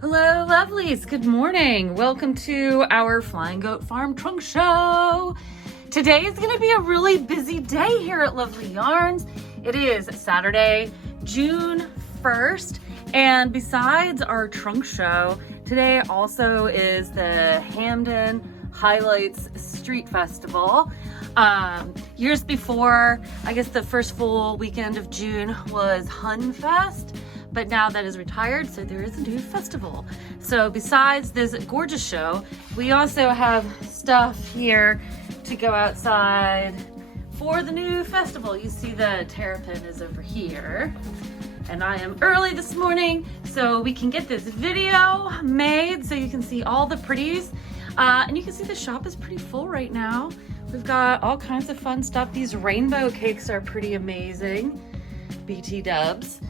Hello, lovelies. Good morning. Welcome to our Flying Goat Farm Trunk Show. Today is going to be a really busy day here at Lovely Yarns. It is Saturday, June 1st, and besides our trunk show, today also is the Hamden Highlights Street Festival. Years before, I guess the first full weekend of June was Hunfest. But now that is retired, so there is a new festival. So besides this gorgeous show, we also have stuff here to go outside for the new festival. You see the terrapin is over here. And I am early this morning so we can get this video made so you can see all the pretties. And you can see the shop is pretty full right now. We've got all kinds of fun stuff. These rainbow cakes are pretty amazing. BT dubs.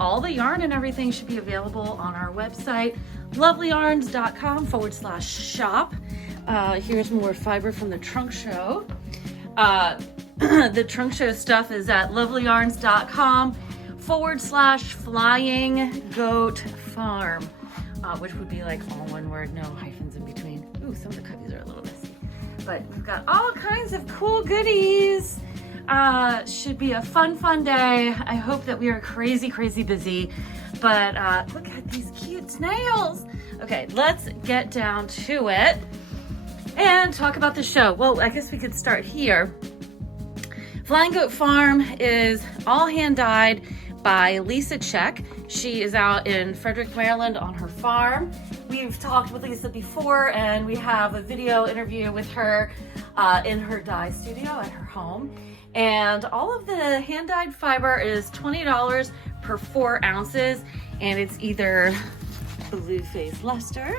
All the yarn and everything should be available on our website, lovelyyarns.com/shop. Here's more fiber from the trunk show. The trunk show stuff is at lovelyyarns.com/flying goat farm, which would be like all one word, no hyphens in between. Ooh, some of the cookies are a little messy, but we've got all kinds of cool goodies. Should be a fun day. I hope that we are crazy busy, but look at these cute snails. Okay, let's get down to it and talk about the show. Well, I guess we could start here. Flying Goat Farm is all hand dyed by Lisa Check. She is out in Frederick, Maryland on her farm. We've talked with Lisa before and we have a video interview with her in her dye studio at her home. And all of the hand-dyed fiber is $20 per 4 ounces, and it's either blue face luster,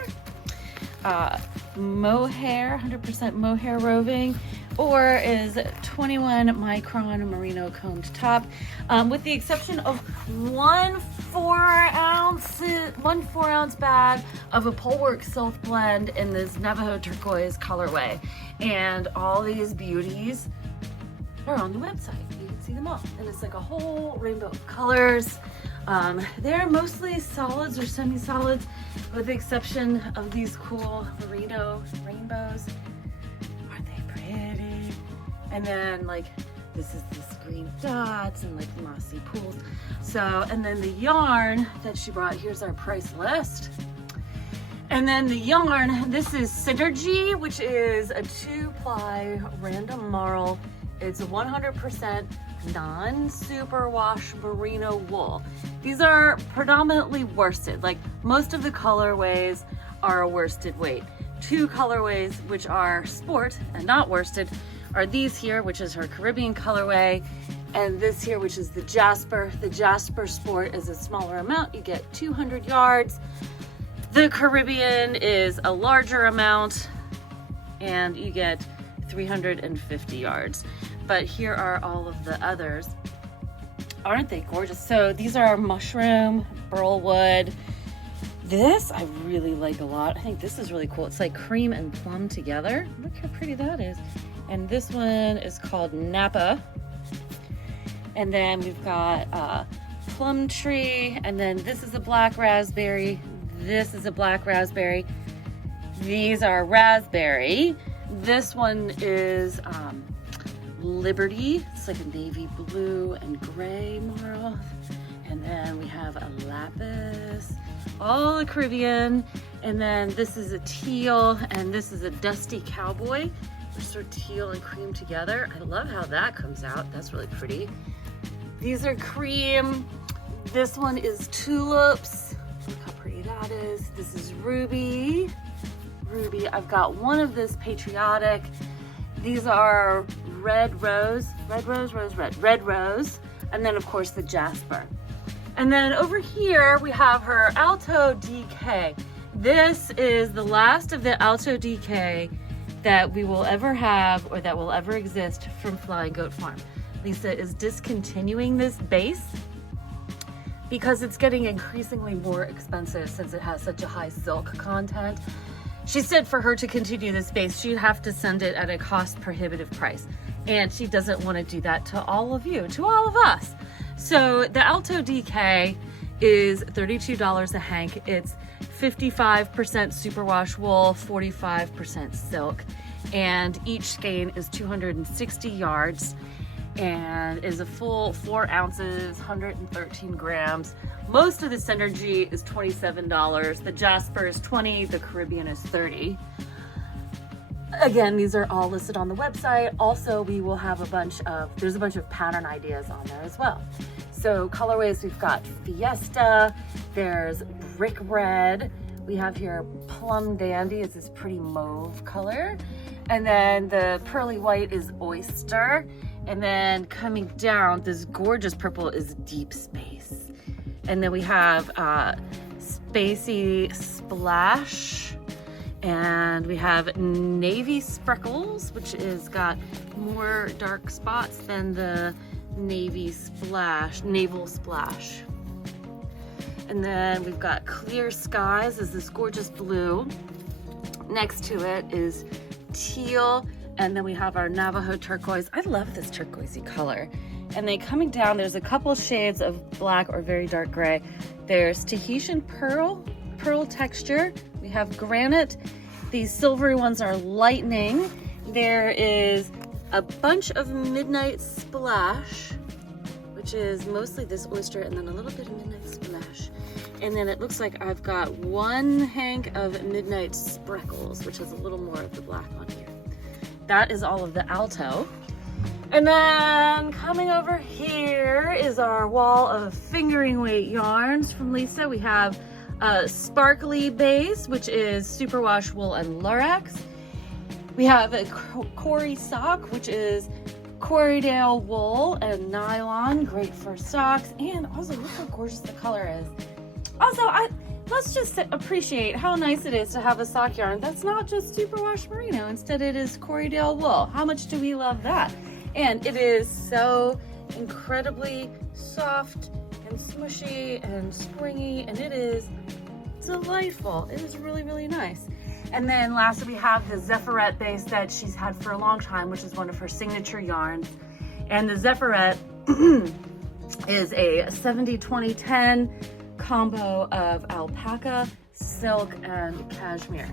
mohair, 100% mohair roving, or is 21 micron merino combed top, with the exception of one 4 ounce bag of a Polwork Silk blend in this Navajo turquoise colorway. And all these beauties are on the website. You can see them all, and it's like a whole rainbow of colors. They're mostly solids or semi-solids, with the exception of these cool merino rainbows. Aren't they pretty? And then like this is this green dots and like mossy pools. So, and then the yarn that she brought, here's our price list. And then the yarn, this is Synergy, which is a 2-ply random marl. It's 100% non-superwash merino wool. These are predominantly worsted, like most of the colorways are a worsted weight. 2 colorways which are sport and not worsted are these here, which is her Caribbean colorway, and this here, which is the Jasper. The Jasper Sport is a smaller amount, you get 200 yards. The Caribbean is a larger amount and you get 350 yards. But here are all of the others. Aren't they gorgeous? So these are mushroom, burlwood. This I really like a lot. I think this is really cool. It's like cream and plum together. Look how pretty that is. And this one is called Napa. And then we've got plum tree. And then this is a black raspberry. This is a black raspberry. These are raspberry. This one is Liberty. It's like a navy blue and gray marl. And then we have a lapis, all the Caribbean. And then this is a teal, and this is a dusty cowboy. They're sort of teal and cream together. I love how that comes out. That's really pretty. These are cream. This one is tulips. Look how pretty that is. This is ruby. Ruby. I've got one of this patriotic. These are red rose, red rose, rose, red rose, and then of course the Jasper. And then over here we have her Alto DK. This is the last of the Alto DK that we will ever have or that will ever exist from Flying Goat Farm. Lisa is discontinuing this base because it's getting increasingly more expensive since it has such a high silk content. She said for her to continue this base, she'd have to send it at a cost prohibitive price. And she doesn't want to do that to all of you, to all of us. So the Alto DK is $32 a hank. It's 55% superwash wool, 45% silk, and each skein is 260 yards and is a full 4 ounces, 113 grams. Most of the Synergy is $27. The Jasper is $20, the Caribbean is $30. Again, these are all listed on the website. Also, we will have there's a bunch of pattern ideas on there as well. So colorways, we've got Fiesta, there's Brick Red, we have here Plum Dandy, is this pretty mauve color. And then the Pearly White is Oyster. And then coming down, this gorgeous purple is Deep Space. And then we have Spacey Splash. And we have Navy Spreckles, which is got more dark spots than the Naval Splash. And then we've got Clear Skies, is this gorgeous blue. Next to it is Teal, and then we have our Navajo Turquoise. I love this turquoisey color. And then coming down, there's a couple shades of black or very dark gray. There's Tahitian Pearl texture. We have Granite. These silvery ones are Lightning. There is a bunch of Midnight Splash, which is mostly this Oyster, and then a little bit of Midnight Splash. And then it looks like I've got one hank of Midnight Spreckles, which has a little more of the black on here. That is all of the Alto. And then coming over here is our wall of fingering weight yarns from Lisa. We have Sparkly Base, which is superwash wool and Lurex. We have a Cory Sock, which is Corriedale wool and nylon, great for socks. And also look how gorgeous the color is. Also, let's just appreciate how nice it is to have a sock yarn that's not just superwash merino. Instead, it is Corriedale wool. How much do we love that? And it is so incredibly soft and smushy and springy, and it is delightful. It is really, really nice. And then lastly, we have the Zephyrette base that she's had for a long time, which is one of her signature yarns. And the Zephyrette is a 70-20-10 combo of alpaca, silk, and cashmere.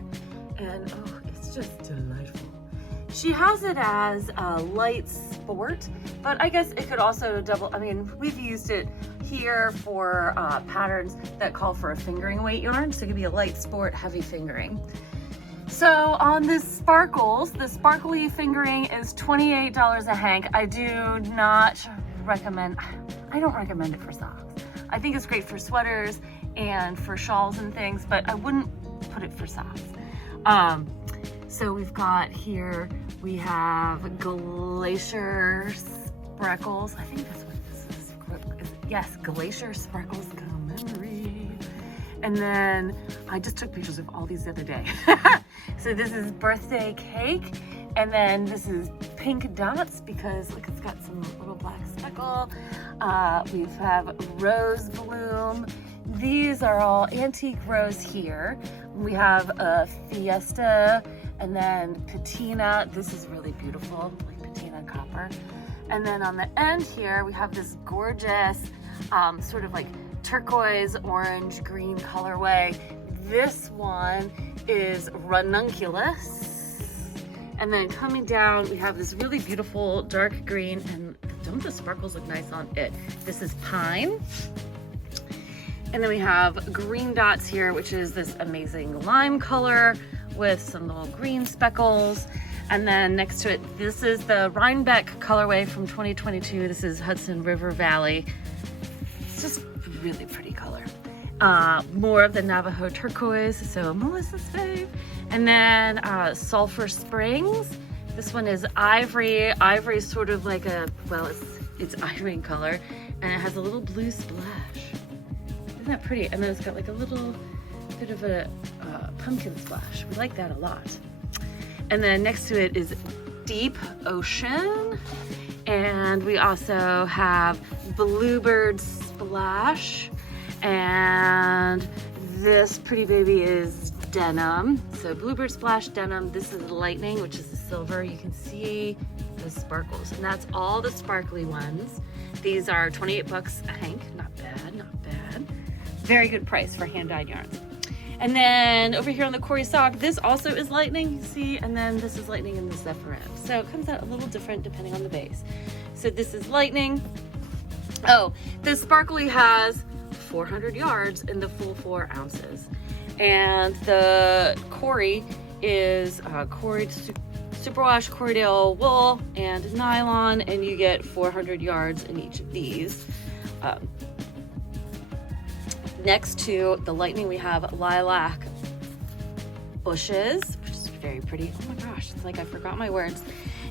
And oh, it's just delightful. She has it as a light sport, but I guess it could also double, I mean, we've used it here for patterns that call for a fingering weight yarn, so it could be a light sport, heavy fingering. So on the sparkles, the sparkly fingering is $28 a hank. I don't recommend it for socks. I think it's great for sweaters and for shawls and things, but I wouldn't put it for socks. So we've got here, we have Glacier Sparkles. I think that's what this is. Yes, Glacier Sparkles Memory. And then I just took pictures of all these the other day. So this is Birthday Cake. And then this is Pink Dots because look, it's got some little black speckle. We have Rose Bloom. These are all antique rose here. We have a Fiesta and then Patina. This is really beautiful, like Patina copper. And then on the end here, we have this gorgeous sort of like turquoise, orange, green colorway. This one is Ranunculus. And then coming down, we have this really beautiful dark green, and don't the sparkles look nice on it? This is Pine. And then we have Green Dots here, which is this amazing lime color with some little green speckles. And then next to it, this is the Rhinebeck colorway from 2022. This is Hudson River Valley. It's just really pretty color. More of the Navajo turquoise, so Melissa's fave. And then Sulphur Springs. This one is Ivory. Ivory is sort of like a, well, it's ivory in color, and it has a little blue splash. Isn't that pretty? And then it's got like a little bit of a pumpkin splash. We like that a lot. And then next to it is Deep Ocean. And we also have Bluebird Splash. And this pretty baby is Denim. So Bluebird Splash, Denim. This is Lightning, which is the silver. You can see the sparkles. And that's all the sparkly ones. These are $28 a hank. Not bad, not bad. Very good price for hand-dyed yarns. And then over here on the Cory sock, this also is lightning, see? And then this is lightning in the Zephyret. So it comes out a little different depending on the base. So this is lightning. Oh, this sparkly has 400 yards in the full 4 ounces. And the Cory is Cory Superwash, Corriedale wool, and nylon, and you get 400 yards in each of these. Next to the lightning, we have lilac bushes, which is very pretty. Oh my gosh, it's like I forgot my words.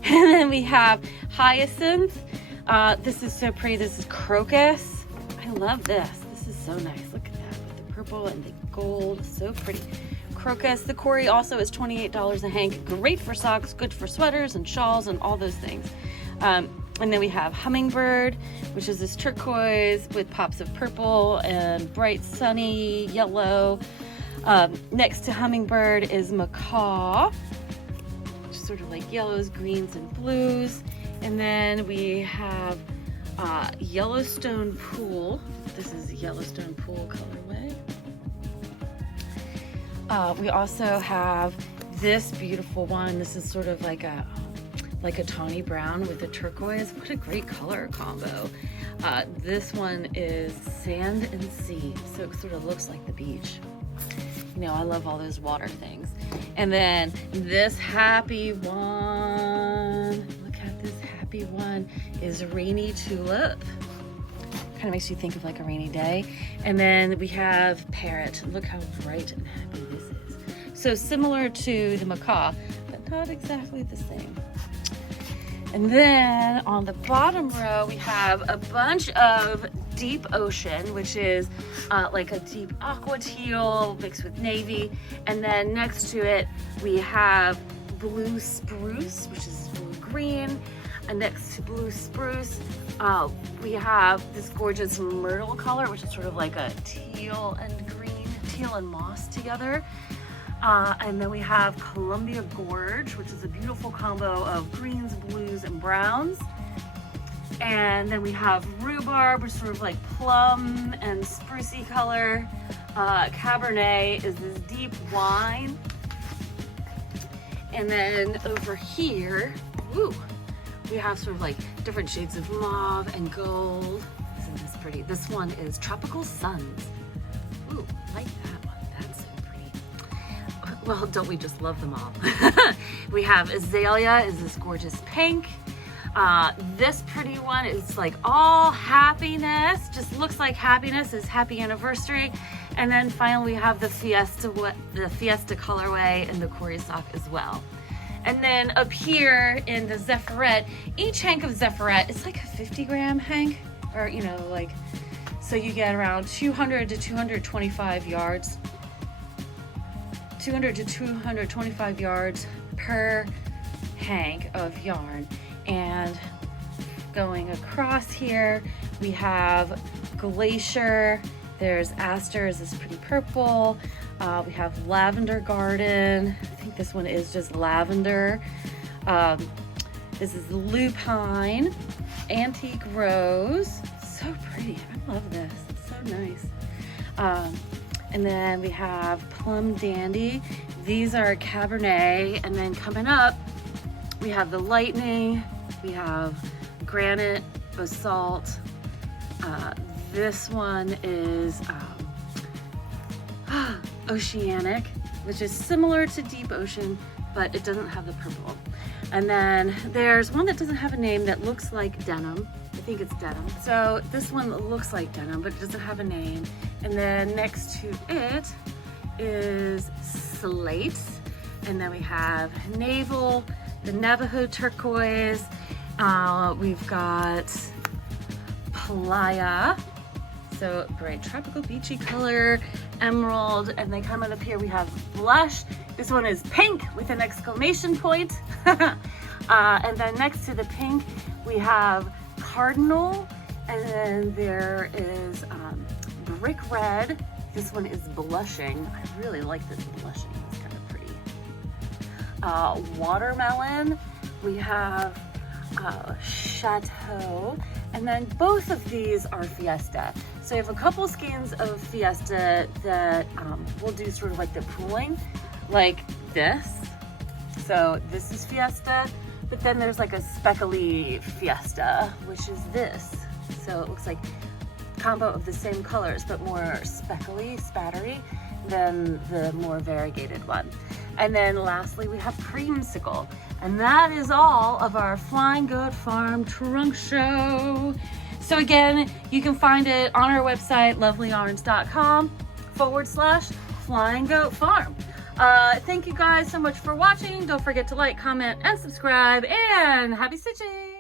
And then we have hyacinth. This is so pretty. This is crocus. I love this. This is so nice. Look at that with the purple and the gold. So pretty. Crocus. The Cory also is $28 a hank. Great for socks, good for sweaters and shawls and all those things. And then we have hummingbird, which is this turquoise with pops of purple and bright sunny yellow. Next to hummingbird is macaw, which is sort of like yellows, greens, and blues. And then we have Yellowstone Pool. This is Yellowstone Pool colorway. We also have this beautiful one. This is sort of like a tawny brown with a turquoise. What a great color combo. This one is sand and sea, so it sort of looks like the beach. You know, I love all those water things. And then this happy one, look at this happy one, is rainy tulip. Kind of makes you think of like a rainy day. And then we have parrot. Look how bright and happy this is. So similar to the macaw, but not exactly the same. And then on the bottom row, we have a bunch of deep ocean, which is like a deep aqua teal mixed with navy. And then next to it, we have blue spruce, which is blue green. And next to blue spruce, we have this gorgeous myrtle color, which is sort of like a teal and green, teal and moss together. And then we have Columbia Gorge, which is a beautiful combo of greens, blues, and browns. And then we have rhubarb, which is sort of like plum and sprucey color. Cabernet is this deep wine. And then over here, woo, we have sort of like different shades of mauve and gold. Isn't this pretty? This one is Tropical Suns. Ooh, I like that one. That's so pretty. Well, don't we just love them all? We have Azalea is this gorgeous pink. This pretty one is like all happiness. Just looks like happiness is happy anniversary. And then finally we have the Fiesta colorway and the Cory sock as well. And then up here in the Zephyret, each hank of Zephyret is like a 50-gram hank, or you know, like, so you get around 200 to 225 yards. 200 to 225 yards per hank of yarn. And going across here, we have Glacier. There's Asters, this pretty purple. We have Lavender Garden. I think this one is just lavender. This is Lupine, Antique Rose. So pretty. I love this. It's so nice. And then we have Plum Dandy. These are Cabernet. And then coming up, we have the Lightning. We have Granite, Basalt. This one is Oceanic, which is similar to Deep Ocean, but it doesn't have the purple. And then there's one that doesn't have a name that looks like denim. I think it's denim. So this one looks like denim, but it doesn't have a name. And then next to it is Slate. And then we have Navel, the Navajo Turquoise. We've got Playa. So bright tropical beachy color, emerald, and then coming up here we have Blush. This one is pink with an exclamation point. And then next to the pink we have Cardinal, and then there is Brick Red. This one is Blushing. I really like this Blushing, it's kind of pretty. Watermelon, we have Chateau, and then both of these are Fiesta. So you have a couple skeins of Fiesta that will do sort of like the pooling, like this. So this is Fiesta, but then there's like a speckly Fiesta, which is this. So it looks like a combo of the same colors, but more speckly, spattery than the more variegated one. And then lastly, we have Creamsicle. And that is all of our Flying Goat Farm trunk show. So again, you can find it on our website, lovelyyarns.com/Flying Goat Farm. Thank you guys so much for watching. Don't forget to like, comment, and subscribe, and happy stitching!